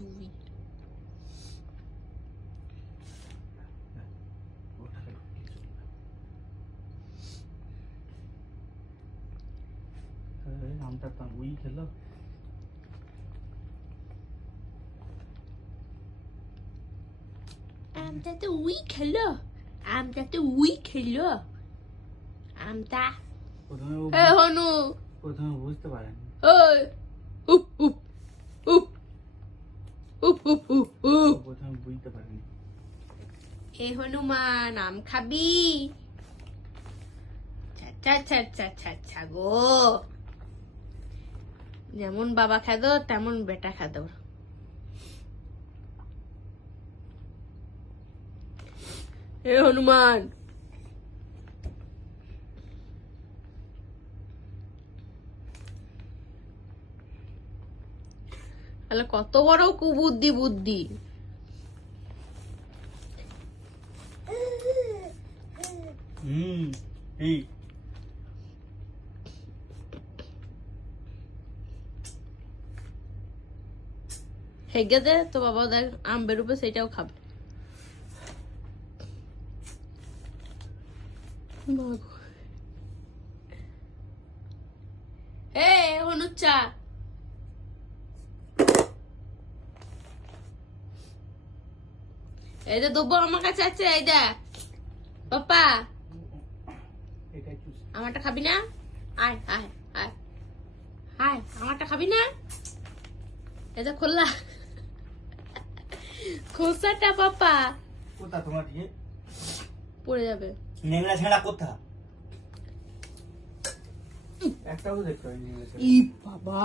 দুই। আমটা তো উই খেলো। আমটা তো উই খেলো, আমটা তো উই খেলো, আমটা। প্রথমে হনু প্রথমে বুঝতে পারেনি। ওই উপ উপ উপ উপ উপ উপ উপ। প্রথমে বুঝতে পারেনি। হে হনুমান আম খাবি? ছা ছা ছা ছা ছা গো, যেমন বাবা খাদো তেমন বেটা খাদো। হে হনুমান, তাহলে কত বড় কুবুদ্ধি বুদ্ধি। এই হেগে দে তো বাবা, দেখ আম বেরোবে সেটাও খাবে। এ হনুচা, এই যে দুব্বো আমার কাছে আছে, এই দেখ পাপা, আমারটা খাবি না? আয় আয় আয় আয়, আমারটা খাবি না? এই যে খোলা খোসাটা পাপা কোথা তোমার ইয়ে পড়ে যাবে। নেংড়া ছেঁড়া কোথা? একটাও তো দেখতে পাইনি। ই বাবা।